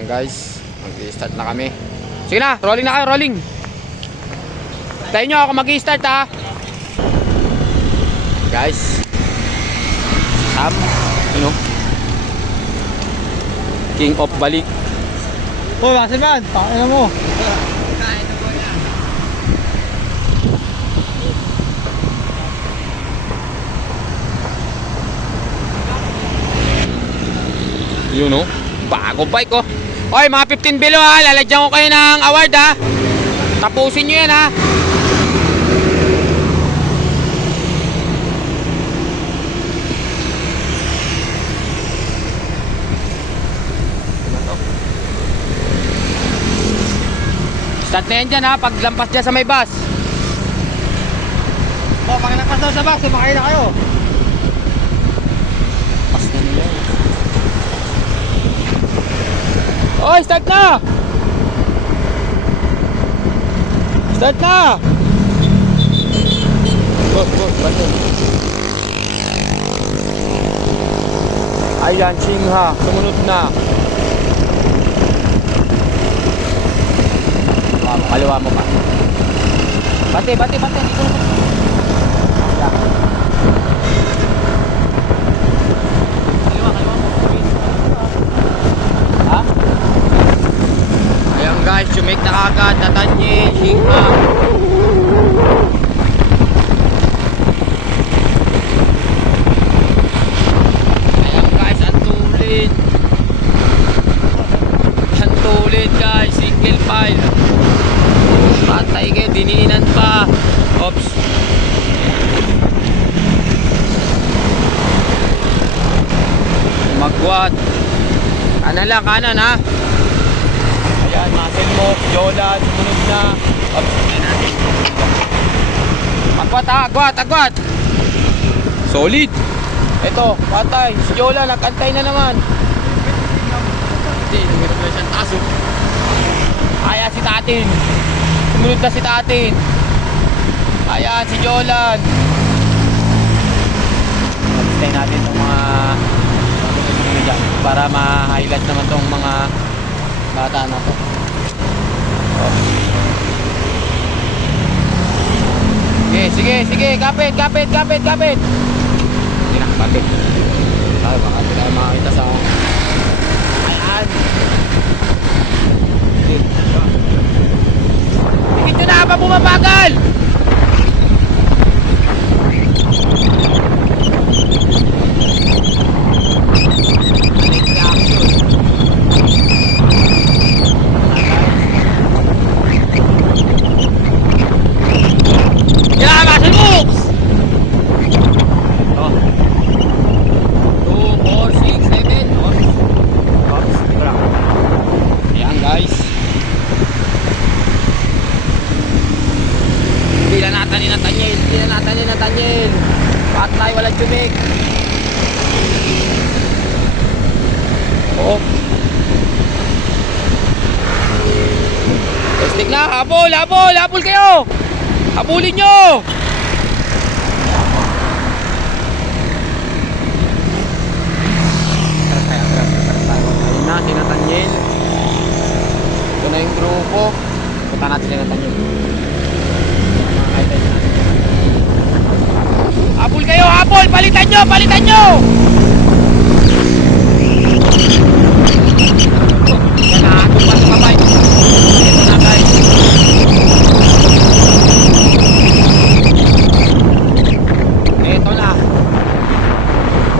Ayan guys, mag-i-start na kami. Sige na, rolling na kayo, rolling. Tayo nyo ako mag-i-start ha. Guys, Sam, you know, King of Balik. Hoy, Basil man, pakinan mo. You know, bago bike oh. Oy, mga 15 below ha, lalagyan ko kayo ng award ha. Tapusin nyo yan ha. Start na yan dyan ha, paglampas dyan sa may bus. Oh, pakinagpas daw sa box, sumakay na kayo. Pas na nila. Oy, start na! Start na! Go, button. Ayan, Chingha, sumunod na. Kaliwa mo pa. Bate. Dito na. Kaliwa mo. Ha? Ayan guys, sumik na kagad. Natanyi, Chingha. Ayan guys, antulin. Antulin guys, single file. Patay kayo, diniinan pa. Oops. Magwat. Kanan ha. Ayan, muscle mo, Jolan, sumunod na. Oops, natin. Agwat ha, agwat. Solid. Ito, patay. Si Jolan, nagkantay na naman. Hindi, hirap na siyang taso. Ayan si Tatin. Sumunod na si Tatin. Ayan si Jolan. Mag-stay natin itong mga dyan para ma-highlight naman itong mga bata na to. Sige. Kapit. Hindi na, kapit. Baka hindi tayo makakita sa... Ayan. Tingin nyo na pa bumabagal! Yeah, muscle moves! 2, 4, 6, 7. Ayan guys. Bilan natin ni Nathaniel. Patay, walang tubig. Oh. Testing na, habol kayo. Habulin nyo. Ayun na, si Nathaniel. Ito na yung grupo. Punta natin si Nathaniel. Habol kayo, palitan nyo! Yan na, tupas pa ba? Ito na guys. Ito na.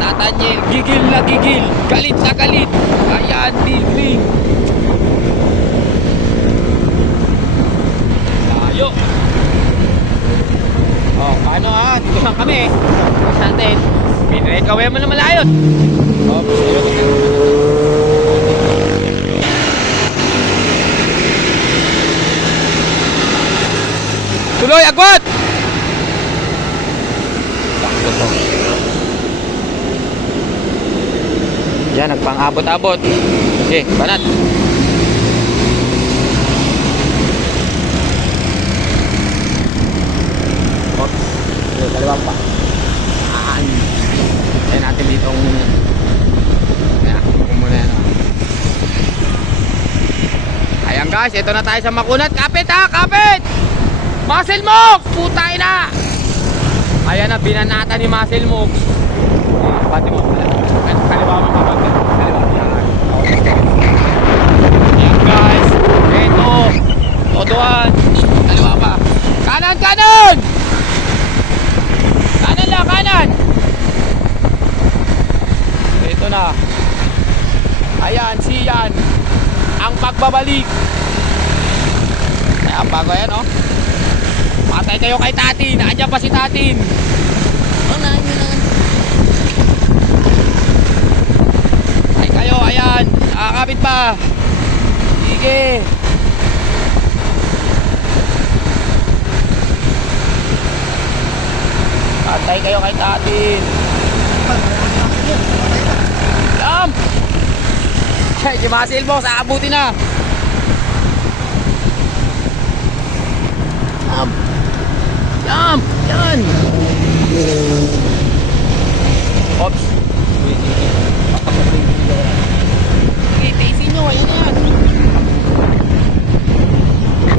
Nathaniel, gigil na gigil. Galit na galit. Ayan, tigring. Tayo. Oh, paano ha? Dito lang kami. Tapos natin. Pinrekaway mo na malayon. Oh, tuloy, agwat! Yan, nagpang-abot-abot. Okay, banat. Dalawang pa. Ayan natin ditong. Ayan, kung muna yan. Ayan guys, ito na tayo sa makunat. Kapit ha, kapit! Muscle Mox! Putay na! Ayan na, binanata ni Muscle Mox. Pati mo, kaliwa mo kapag kaliwa mo. Ayan guys, ito. Todoan. Kaliwa pa. Kanan, kanan! Kanan lang, kanan! Ito na. Ayan, siyan. Ang pagbabalik. Ayan, bago yan, oh. Patay kayo kay Tatin. Andiyan pa si Tatin. Unahin nyo na. Patay kayo, ayan. Nakakapit pa. Sige. Patay kayo kay Tatin. Jump! Ay, si Muscle Box, aabuti na. Jump! Jump! Yan! Oops! Sige, taisin nyo. Ayan yan.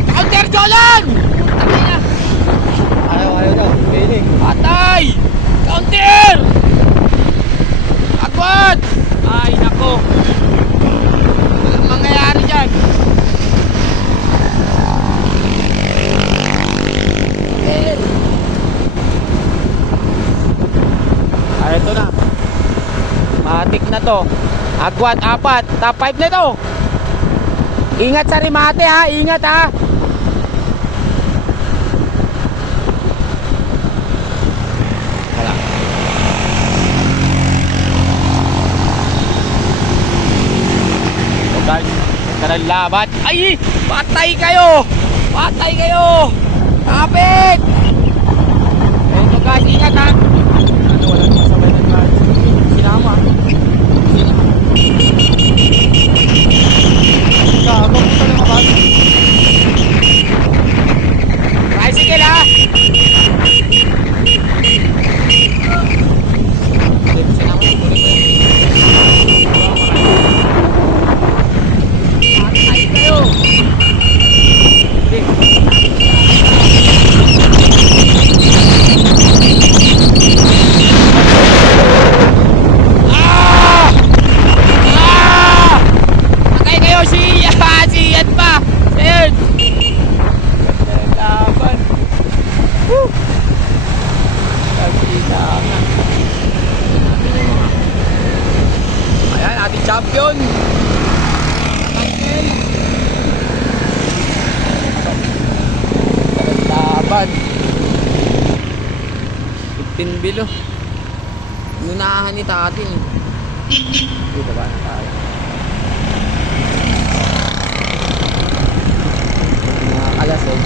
Counter, Jolan! Patay na. Ayaw daw. Feeling. Patay! Counter! Agwat! Ay, nako. Walang mangyayari dyan. Ay, ito na. Matik na to. Agwat, 4. Top 5 na to. Ingat sa remate ha. Ingat ha. Wala. So guys, karang laban. Ay! Patay kayo! Patay kayo! Kapit! Ito guys, ingat ha. Ano, wala naman sabay ng guys. Sinama. Sinama. Gago, puta na kapag. Tricycle ha. Sinama yung kulit ko. Patay kayo! Ah! Ah! Patay kayo, siya! Siyan pa! Siyan! Laban! Woo! Kagkita nga. Ayan, ating champion! Laban 15 bilo. Nunahan ni Tatin. Dito ba na tayo? Mga kalasog.